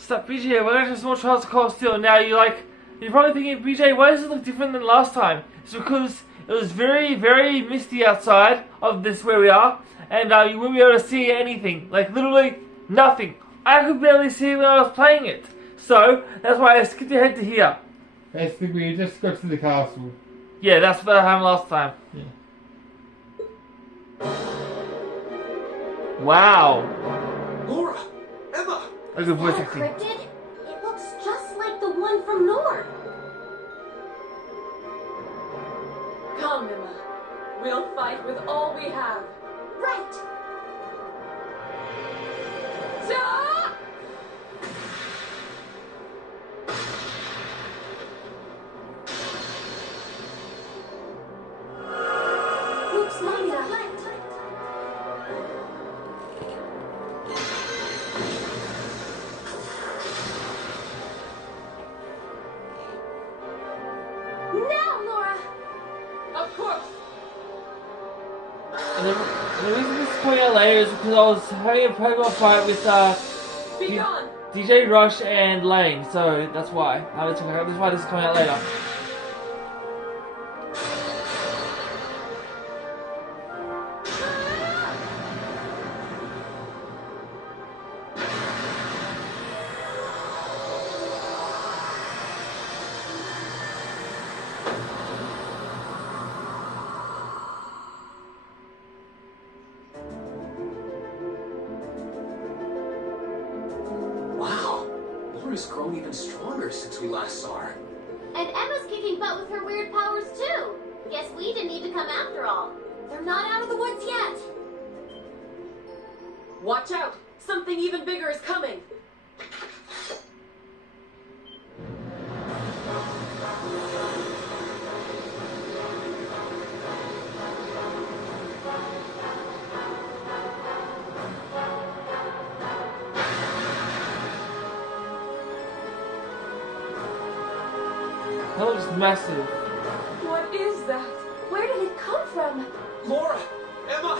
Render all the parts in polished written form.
Stop, BJ, we're going to small trials of Cold Steel. Now you're probably thinking, BJ, why does it look different than last time? It's because it was very, very misty outside of this where we are, and you wouldn't be able to see anything. Like, literally nothing. I could barely see when I was playing it. So, that's why I skipped ahead to here. Basically, we just got to the castle. Yeah, that's what happened last time. Yeah. Wow. Laura! Emma! A good voice That a acting. cryptid? It looks just like the one from Nord. Come, Emma. We'll fight with all we have. Right. Ta! Looks like a Now, Laura! Of course. And the reason this is coming out later is because I was having a Pokemon fight with Be gone. DJ Rush and Lane, so that's why. That's why this is coming out later. Wow! Laura's grown even stronger since we last saw her. And Emma's kicking butt with her weird powers too. Guess we didn't need to come after all. They're not out of the woods yet. Watch out. Something even bigger is coming. That looks massive. What is that? Where did it come from? Laura! Emma!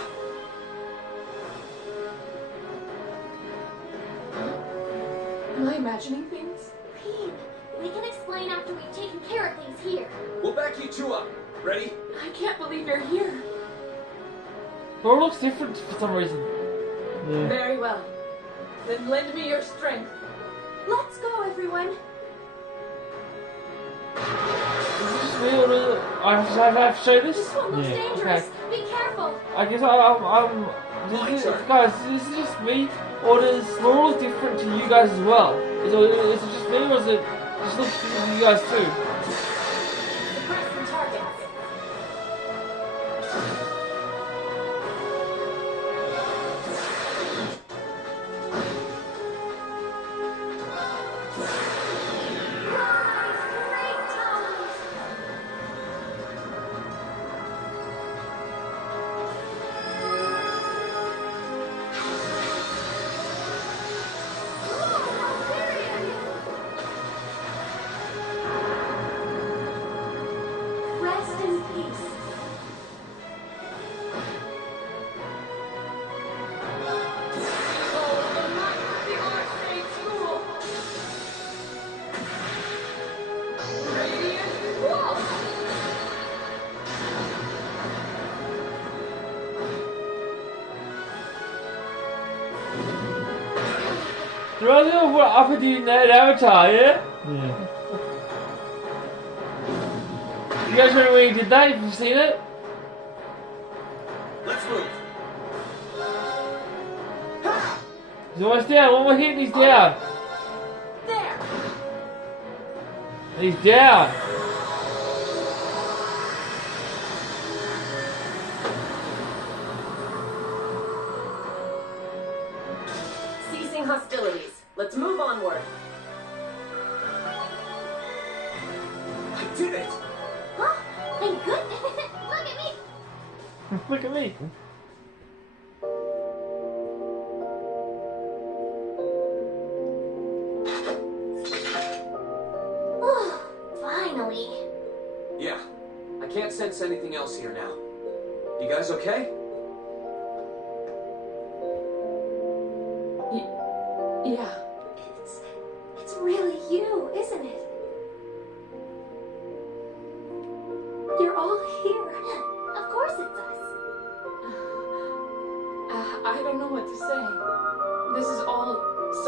Am I imagining things? We can explain after we've taken care of things here. We'll back you two up. Ready? I can't believe you're here. But it looks different for some reason. Yeah. Very well. Then lend me your strength. Let's go, everyone. Is it just me or do I have to show This this? one looks Yeah, dangerous. Be careful. I guess I'm guys, is this just me, or does Laura look different to you guys as well? Is it just me, or is it just look to you guys too? Suppress the target. Rise, great towers. Rest in peace. Oh, the might of the Arcade School! Radiant Wall! They're only over upper duty net avatar, yeah? Yeah. You guys remember when he did that? Have you seen it? Let's move. He's almost down. One more hit and he's down. There! And he's down. Ceasing hostilities. Let's move onward. I did it! Huh? Thank goodness. Look at me. Look at me. Finally. Yeah. I can't sense anything else here now. You guys okay? Yeah.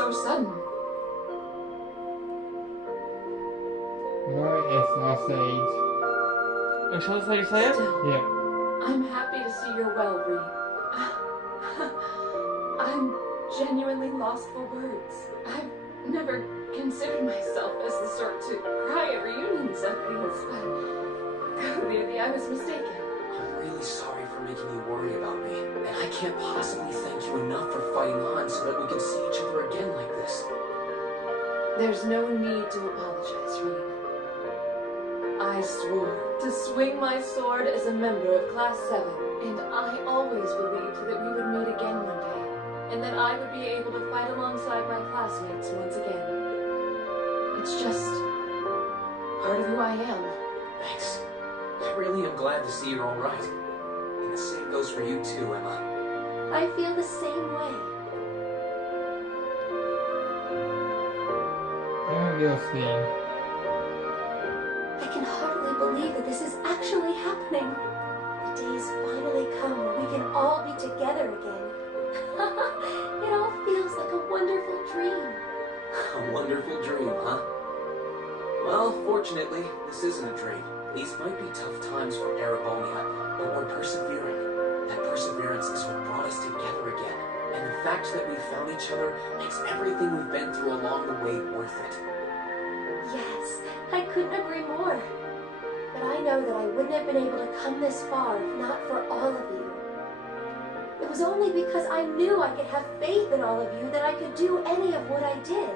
so sudden. Right, yes, last age. And shall I say you say it? Still, Yeah. I'm happy to see you're well, Ree. I'm genuinely lost for words. I've never considered myself as the sort to cry at reunions like these, but clearly I was mistaken. I'm really sorry for making you worry about me, and I can't possibly thank you enough for fighting on so that we can see each other again like this. There's no need to apologize, Ree. I swore to swing my sword as a member of Class 7, and I always believed that we would meet again one day, and that I would be able to fight alongside my classmates once again. It's just part of who I am. Thanks. I really am glad to see you're all right. And the same goes for you too, Emma. I feel the same way. Real scene. I can hardly believe that this is actually happening. The day's finally come when we can all be together again. It all feels like a wonderful dream. A wonderful dream, huh? Well, fortunately, this isn't a dream. These might be tough times for Erebonia, but we're persevering. That perseverance is what brought us together again. And the fact that we found each other makes everything we've been through along the way worth it. Yes, I couldn't agree more. But I know that I wouldn't have been able to come this far if not for all of you. It was only because I knew I could have faith in all of you that I could do any of what I did.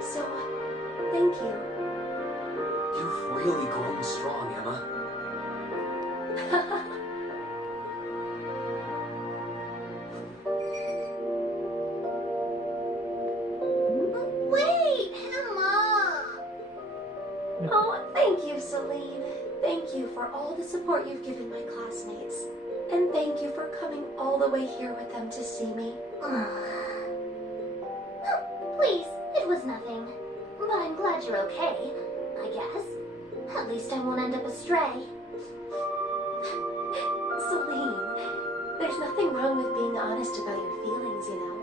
So, thank you. You've really grown strong, Emma. Wait, Emma! Oh, thank you, Celine. Thank you for all the support you've given my classmates. And thank you for coming all the way here with them to see me. Please, it was nothing. But I'm glad you're okay, I guess. At least I won't end up astray. Celine, there's nothing wrong with being honest about your feelings, you know.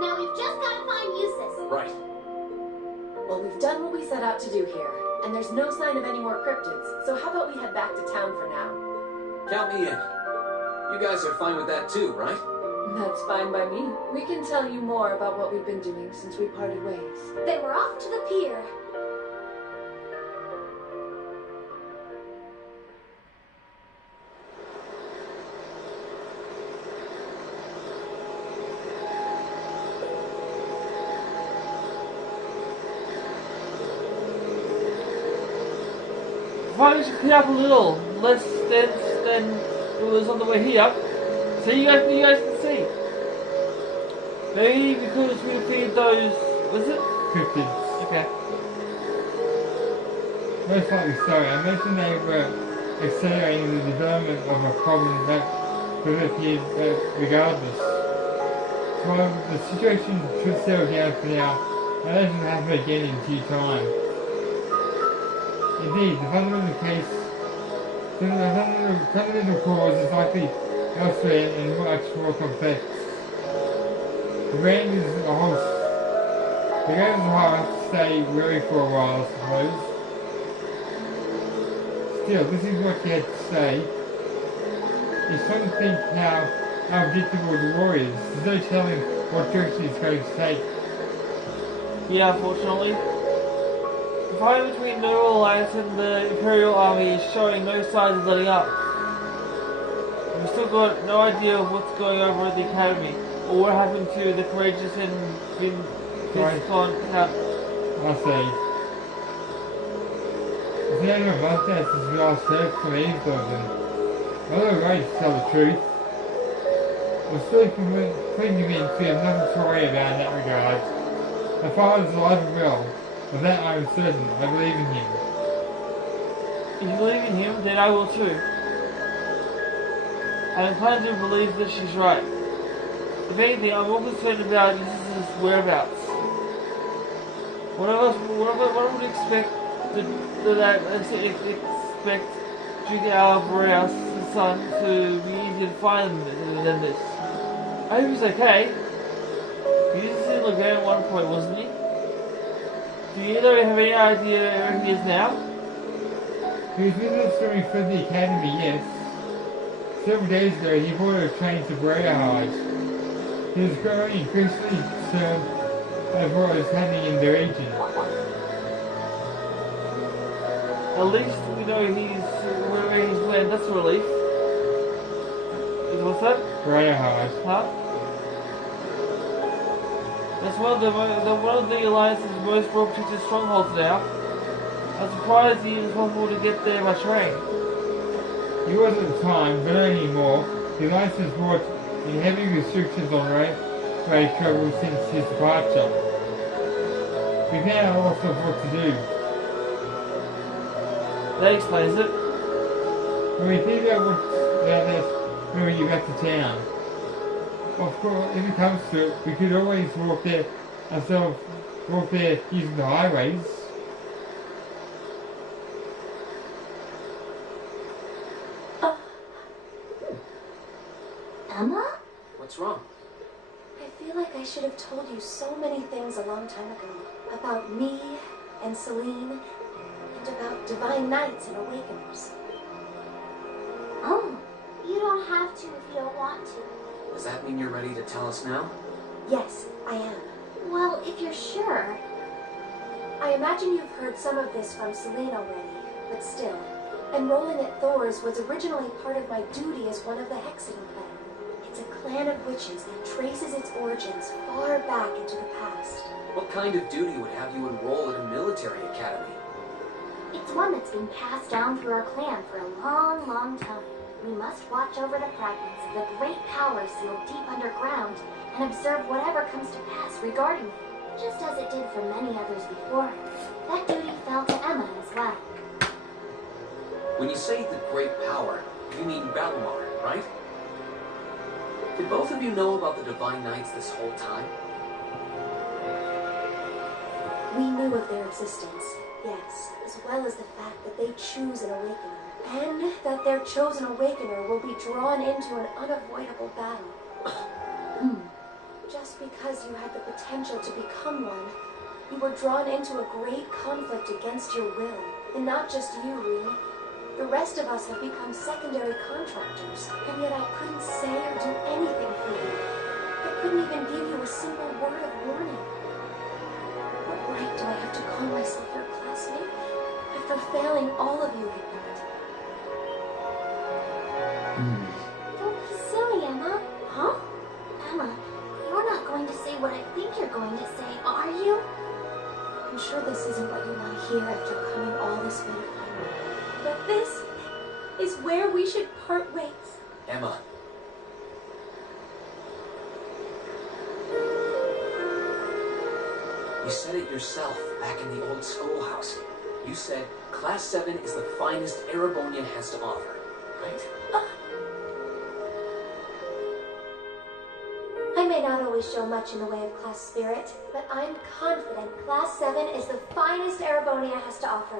Now we've just got to find Eustace. Right. Well, we've done what we set out to do here, and there's no sign of any more cryptids, so how about we head back to town for now? Count me in. You guys are fine with that too, right? That's fine by me. We can tell you more about what we've been doing since we parted ways. Then we're off to the pier. Probably should clear up a little, less dense than it was on the way here. So you guys can see. Maybe because we feed those, was it? Cryptids. Okay. Most likely so. I imagine they were accelerating the development of a problem that would have appeared regardless. So the situation should settle down for now. That doesn't happen again in due time. Indeed, the fundamental cause is likely elsewhere and much more complex. The game as a whole has to stay wary for a while, I suppose. Still, this is what you had to say. It's fun to think how unpredictable the war is. There's no telling what direction it's going to take. Yeah, unfortunately. The fight between the Royal Alliance and the Imperial Army is showing no signs of letting up. We've still got no idea of what's going over at the Academy, or what happened to the courageous and Viscount Count. I say. It's been over a month now since we last heard from either of them. I'm not right to tell the truth. I'm still completely convinced we have nothing to worry about in that regard. My father's alive and well. Of that I am certain. I believe in him. If you believe in him, then I will too. I'm inclined to believe that she's right. If anything, I'm more concerned about Eustace's whereabouts. What would expect Duke Alvarez's son to be easier to find than this? I I hope he's okay. He used to see the ground at one point, wasn't he? Do you know have any idea where he is now? He was with us when we fled the academy, yes. Several days ago, he brought a train to Briarheart. He was growing increasingly concerned over what was happening in the region. At least we know he's where he's went. That's a relief. What's that? Briarheart. Huh? That's one of the Alliance's most well-protected strongholds now. I'm surprised he was possible to get there by train. He was at the time, but not anymore. The Alliance has brought in heavy restrictions on rail travel since his departure. We've now all sorts of what to do. That explains it. When we think about this when we get back to town. Of course, if it comes to it, we could always walk there ourselves, walk there using the highways. Emma? What's wrong? I feel like I should have told you so many things a long time ago. About me and Celine, and about Divine Knights and Awakeners. Oh, you don't have to if you don't want to. Does that mean you're ready to tell us now? Yes, I am. Well, if you're sure. I imagine you've heard some of this from Celine already, but still. Enrolling at Thor's was originally part of my duty as one of the Hexagon clan. It's a clan of witches that traces its origins far back into the past. What kind of duty would have you enroll at a military academy? It's one that's been passed down through our clan for a long, long time. We must watch over the fragments of the great power sealed deep underground and observe whatever comes to pass regarding it, just as it did for many others before her. That duty fell to Emma as well. When you say the great power, you mean Valimar, right? Did both of you know about the Divine Knights this whole time? We knew of their existence, yes, as well as the fact that they choose an awakener, and that their chosen awakener will be drawn into an unavoidable battle. Just because you had the potential to become one, you were drawn into a great conflict against your will. And not just you, Reen. The rest of us have become secondary contractors, and yet I couldn't say or do anything for you. I couldn't even give you a simple word of warning. What right do I have to call myself your classmate after failing all of you like that? Don't be silly, Emma. Huh? Emma, you're not going to say what I think you're going to say, are you? I'm sure this isn't what you want to hear after coming all this way to find me. But this is where we should part ways. Emma. You said it yourself back in the old schoolhouse. You said Class 7 is the finest Erebonian has to offer, right? I may not always show much in the way of class spirit, but I'm confident Class 7 is the finest Erebonia has to offer.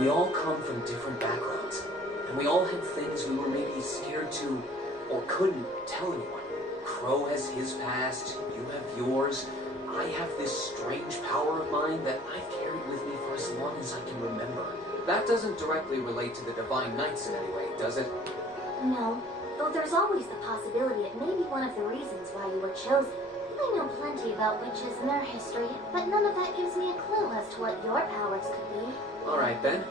We all come from different backgrounds, and we all had things we were maybe scared to or couldn't tell anyone. Crow has his past, you have yours. I have this strange power of mine that I've carried with me for as long as I can remember. That doesn't directly relate to the Divine Knights in any way, does it? No, though there's always the possibility it may be one of the reasons why you were chosen. I know plenty about witches and their history, but none of that gives me a clue as to what your powers could be. Alright then.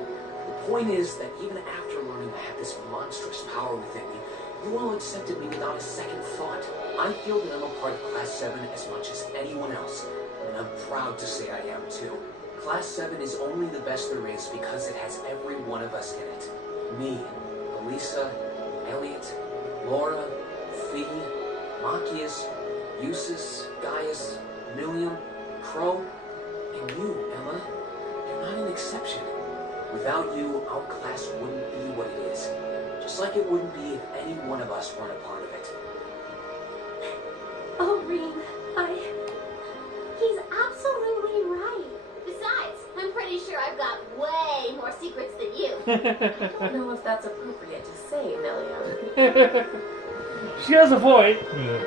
The point is that even after learning I had this monstrous power within me, you all accepted me without a second thought. I feel that I'm a part of Class 7 as much as anyone else, and I'm proud to say I am too. Class 7 is only the best there is because it has every one of us in it. Me, Elisa, Elliot, Laura, Fee, Machias, Eustace, Gaius, Milliam, Crow, and you, Emma. You're not an exception. Without you, our class wouldn't be what it is. Just like it wouldn't be if any one of us weren't a part of it. Oh, Reen, He's absolutely right. Besides, I'm pretty sure I've got way more secrets than you. I don't know if that's appropriate to say, Melia. She has a point. Yeah.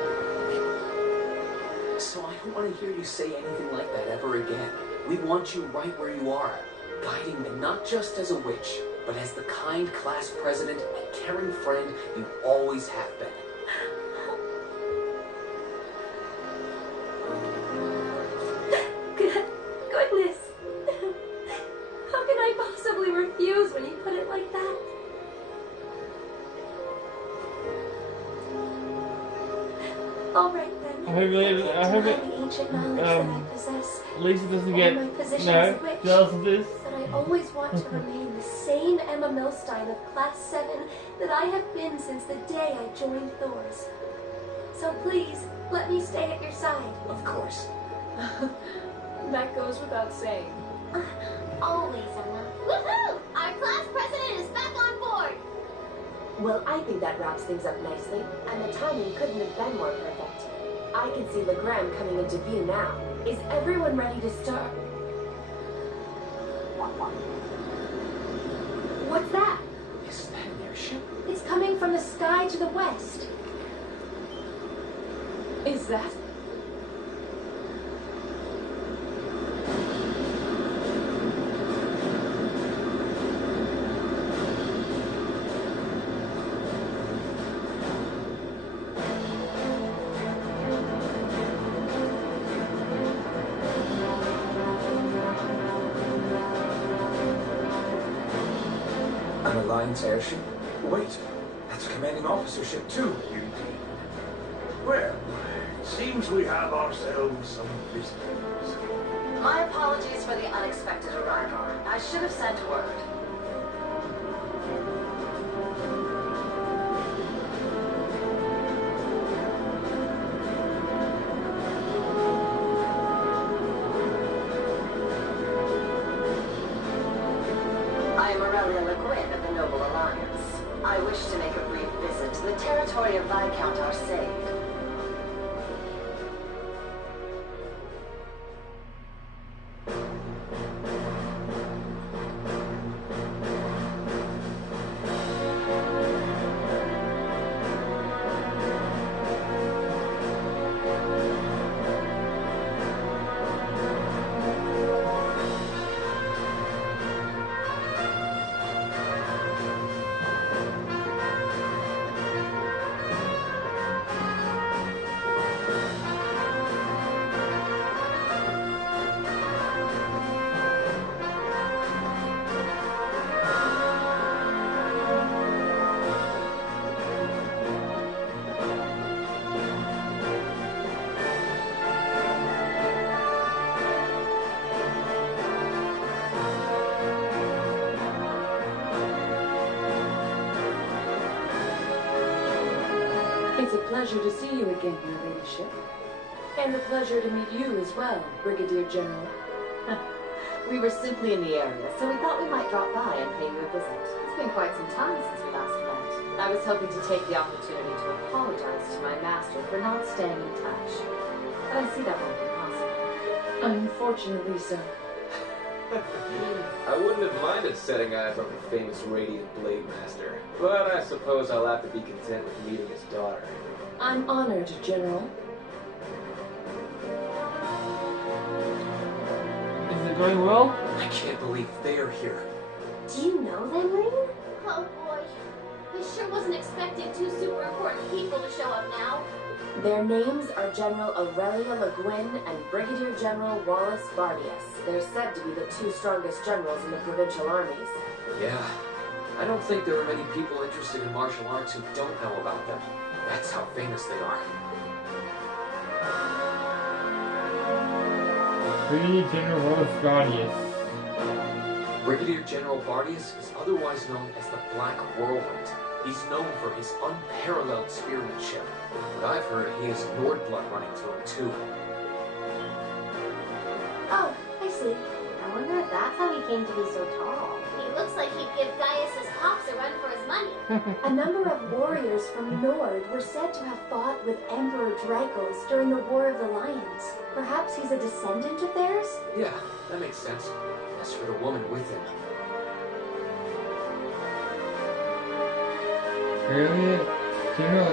So I don't want to hear you say anything like that ever again. We want you right where you are, guiding them not just as a witch, but as the kind class president and caring friend you always have been. Goodness! How can I possibly refuse when you put it like that? All right then. I hope it, the ancient knowledge that I possess. Lisa doesn't And get my position as a witch. jealous of this. But I always want to remain the same Emma Milstein of Class 7 that I have been since the day I joined Thor's. So please, let me stay at your side. Of course. That goes without saying. Always, Emma. Woohoo! Our class president is back on board! Well, I think that wraps things up nicely, and the timing couldn't have been more perfect. I can see Legram coming into view now. Is everyone ready to start? What's that? Is that an airship? It's coming from the sky to the west. Is that? An Alliance airship? Wait, that's a commanding officer ship too. Indeed. Well, it seems we have ourselves some visitors. My apologies for the unexpected arrival. I should have sent word. I am Aurelia Le Guin of the Noble Alliance. I wish to make a brief visit to the territory of Viscount Arsaid. It's a pleasure to see you again, Your Ladyship. And a pleasure to meet you as well, Brigadier General. We were simply in the area, so we thought we might drop by and pay you a visit. It's been quite some time since we last met. I was hoping to take the opportunity to apologize to my master for not staying in touch. But I see that won't be possible. Unfortunately, sir. I wouldn't have minded setting eyes on the famous Radiant Blade Master, but I suppose I'll have to be content with meeting his daughter. I'm honored, General. Is it going well? I can't believe they are here. Do you know them, Rain? Oh boy. I sure wasn't expecting two super important people to show up now. Their names are General Aurelia Le Guin and Brigadier General Wallace Bardius. They're said to be the two strongest generals in the provincial armies. Yeah, I don't think there are many people interested in martial arts who don't know about them. That's how famous they are. Brigadier General Wallace Bardius. Brigadier General Bardius is otherwise known as the Black Whirlwind. He's known for his unparalleled spearmanship, but I've heard he has Nord blood running through him too. Oh, I see. I wonder if that's how he came to be so tall. He looks like he'd give Gaius's pops a run for his money. A number of warriors from Nord were said to have fought with Emperor Dracos during the War of the Lions. Perhaps he's a descendant of theirs? Yeah, that makes sense. As for the woman with him, General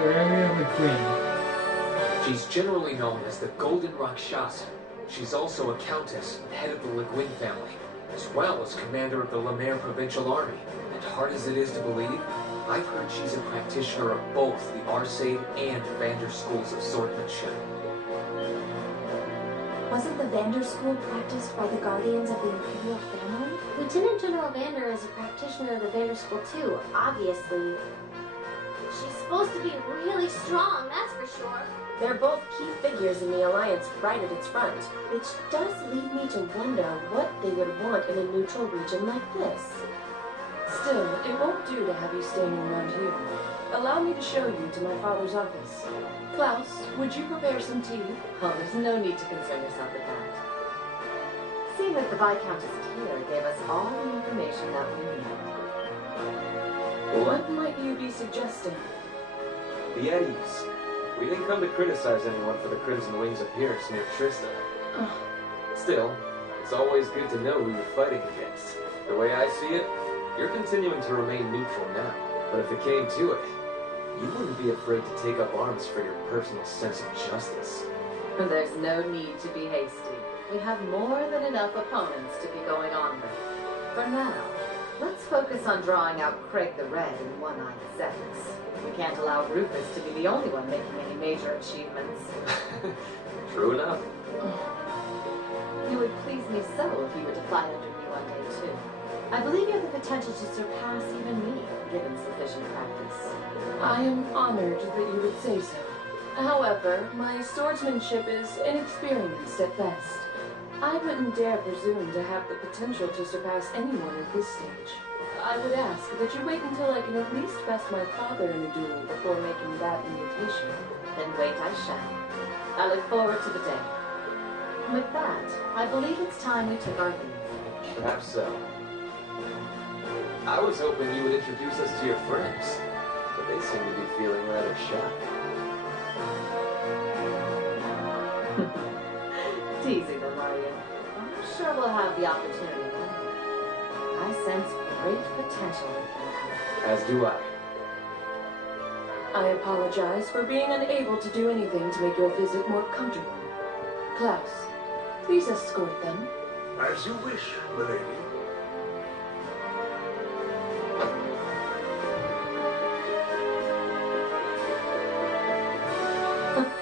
Aurelia McQueen. She's generally known as the Golden Rakshasa. She's also a countess and head of the Le Guin family, as well as commander of the Le Maire Provincial Army. And hard as it is to believe, I've heard she's a practitioner of both the Arseid and Vander schools of swordsmanship. Wasn't the Vander school practiced by the guardians of the Imperial family? Lieutenant General Vander is a practitioner of the Vander school too, obviously. She's supposed to be really strong, that's for sure. They're both key figures in the Alliance right at its front, which does lead me to wonder what they would want in a neutral region like this. Still, it won't do to have you standing around here. Allow me to show you to my father's office. Klaus, would you prepare some tea? Oh, there's no need to concern yourself with that. Seeing that the Viscountess here gave us all the information that we need. What might you be suggesting? Be at ease. We didn't come to criticize anyone for the Crimson Wings' appearance near Trista. Still, it's always good to know who you're fighting against. The way I see it, you're continuing to remain neutral now. But if it came to it, you wouldn't be afraid to take up arms for your personal sense of justice. There's no need to be hasty. We have more than enough opponents to be going on with. For now, let's focus on drawing out Craig the Red and One-Eyed Zex. We can't allow Rufus to be the only one making any major achievements. True enough. It would please me so if you were to fly under me one day too. I believe you have the potential to surpass even me, given sufficient practice. I am honored that you would say so. However, my swordsmanship is inexperienced at best. I wouldn't dare presume to have the potential to surpass anyone at this stage. I would ask that you wait until I can at least best my father in a duel before making that invitation. Then wait I shall. I look forward to the day. With that, I believe it's time we took our leave. Perhaps so. I was hoping you would introduce us to your friends, but they seem to be feeling rather shy. Teasing them, are you? I'm sure we'll have the opportunity one day. I sense great potential in them. As do I. I apologize for being unable to do anything to make your visit more comfortable. Klaus, please escort them. As you wish, milady.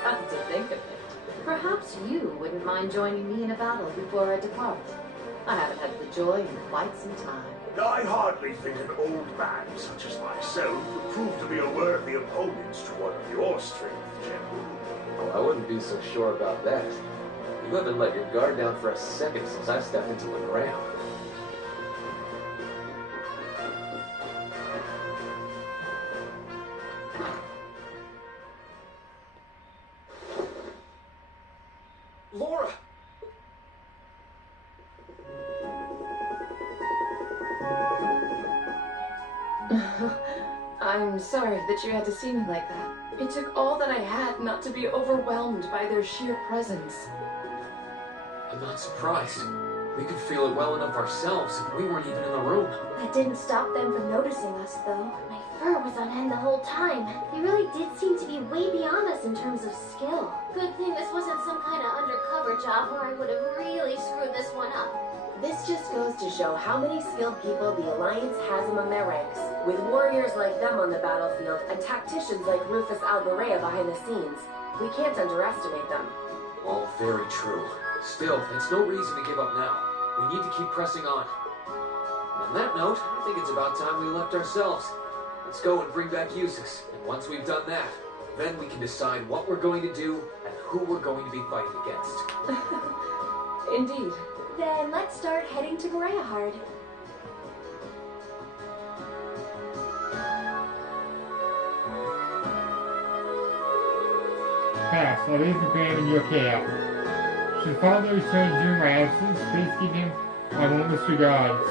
Come to think of it, perhaps you wouldn't mind joining me in a battle before I depart. I haven't had the joy in quite some time. I hardly think an old man such as myself would prove to be a worthy opponent to one of your strength, General. Oh, I wouldn't be so sure about that. You haven't let your guard down for a second since I stepped into the ground. Laura! I'm sorry that you had to see me like that. It took all that I had not to be overwhelmed by their sheer presence. I'm not surprised. We could feel it well enough ourselves if we weren't even in the room. That didn't stop them from noticing us, though. My fur was on end the whole time. They really did seem to be way beyond us in terms of skill. Good thing this wasn't some kind of undercover job where I would have really screwed this one up. This just goes to show how many skilled people the Alliance has among their ranks. With warriors like them on the battlefield and tacticians like Rufus Alberea behind the scenes, we can't underestimate them. All very true. Still, it's no reason to give up now. We need to keep pressing on. And on that note, I think it's about time we left ourselves. Let's go and bring back Eustace. And once we've done that, then we can decide what we're going to do and who we're going to be fighting against. Indeed. Then let's start heading to Greyhard. Klaus, I leave the Graham in your care. Should father return during my absence, please give him my warmest regards.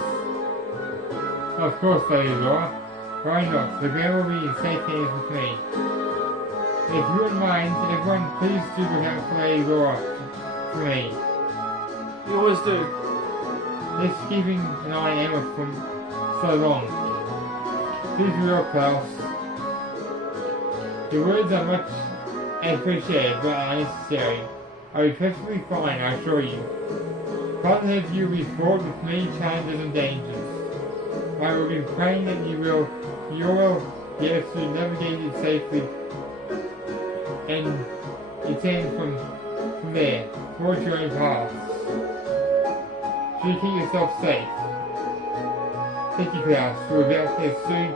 Of course, Lady Laura. Why not? The Graham will be in safe hands with me. If you wouldn't mind, everyone please do look out for Lady Laura for me. You always do. Let's keeping an eye on Emma from so long. Please be well, Klaus. Your words are much appreciated but unnecessary. I'll be perfectly fine, I assure you. Father has you be fraught with many challenges and dangers. I will be praying that you will be able to navigate it safely and return from there, towards your own paths. So you keep yourself safe. Thank you, Klaus. We'll be back as soon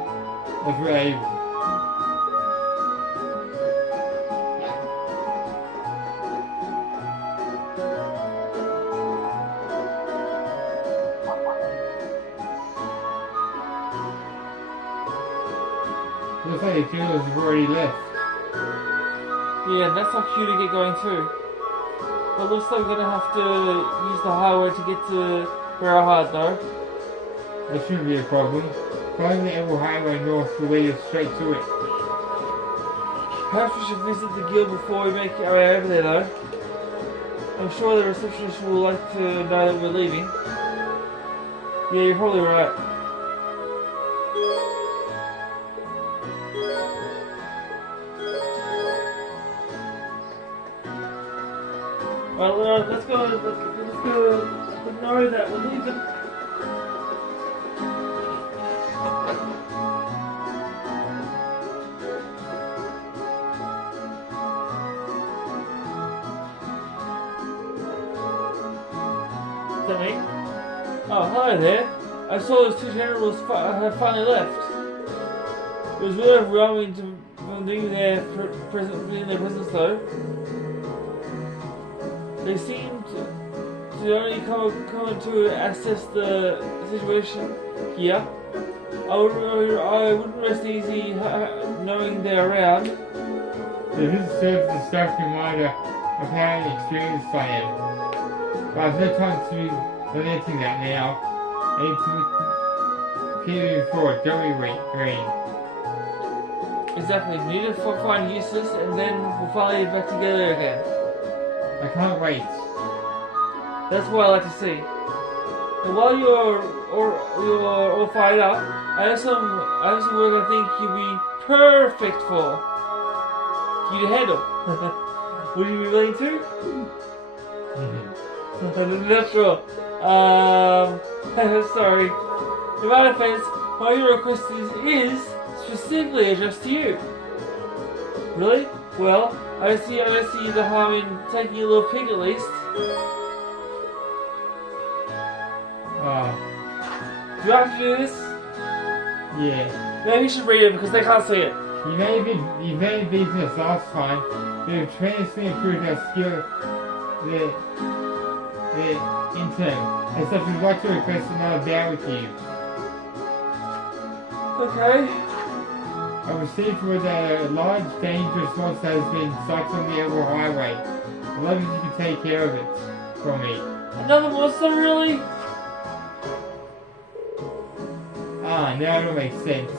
as we're able. Looks like the jailers have already left. Yeah, that's not cute to get going through. But looks like we're gonna have to use the highway to get to Barrowheart though. That shouldn't be a problem. Following the Emerald Highway north will lead us straight to it. Perhaps we should visit the guild before we make our way over there though. I'm sure the receptionist will like to know that we're leaving. Yeah, you're probably right. Well, let's go know that we're leaving. Is that me? Oh, hello there. I saw those two generals have finally left. It was really overwhelming to being in their presence though. They seemed to only come to assess the situation here. I wouldn't rest easy knowing they're around. The visit serves as a stark reminder of how experienced I am. But I've no time to be lamenting that now. I need to keep moving forward, don't we, Rain? Exactly. We need to find Eustace and then we'll finally get back together again. I can't wait. That's what I like to see. And while you're all fired up, I have some work I think you'll be perfect for. You to handle. Would you be willing to? I'm not sure. Sorry. In my defense, my request is specifically addressed to you. Really? Well, I don't see the harm in taking a little peek at least. Do you have to do this? Yeah. Maybe you should read it because they can't see it. You may have beaten us last time, but we've tremendously improved our skill in turn. As such, we'd like to request another bout with you. Okay. I received word that a large, dangerous monster has been sighted on the Emerald Highway. I'd love if you could take care of it for me. Another monster, really? Ah, now it'll make sense.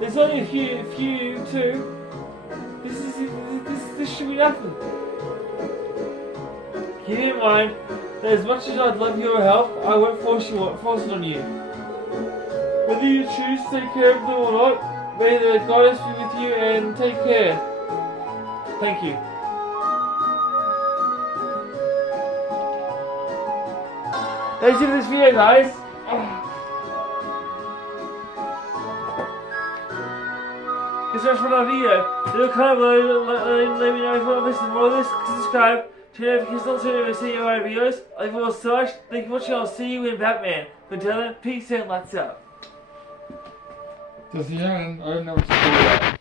There's only a few too. This should be nothing. Keep in mind that as much as I'd love your help, I won't force it on you. Whether you choose to take care of them or not, may the goddess be with you and take care. Thank you. That's it for this video, guys. Thanks so much for another video. Leave a comment below, let me know if you want to listen to more of this, subscribe, turn notifications on so you never see my videos. I love you all so much. Thank you for watching. I'll see you in Batman. Until then, peace and lights out. Just, I don't know what to do.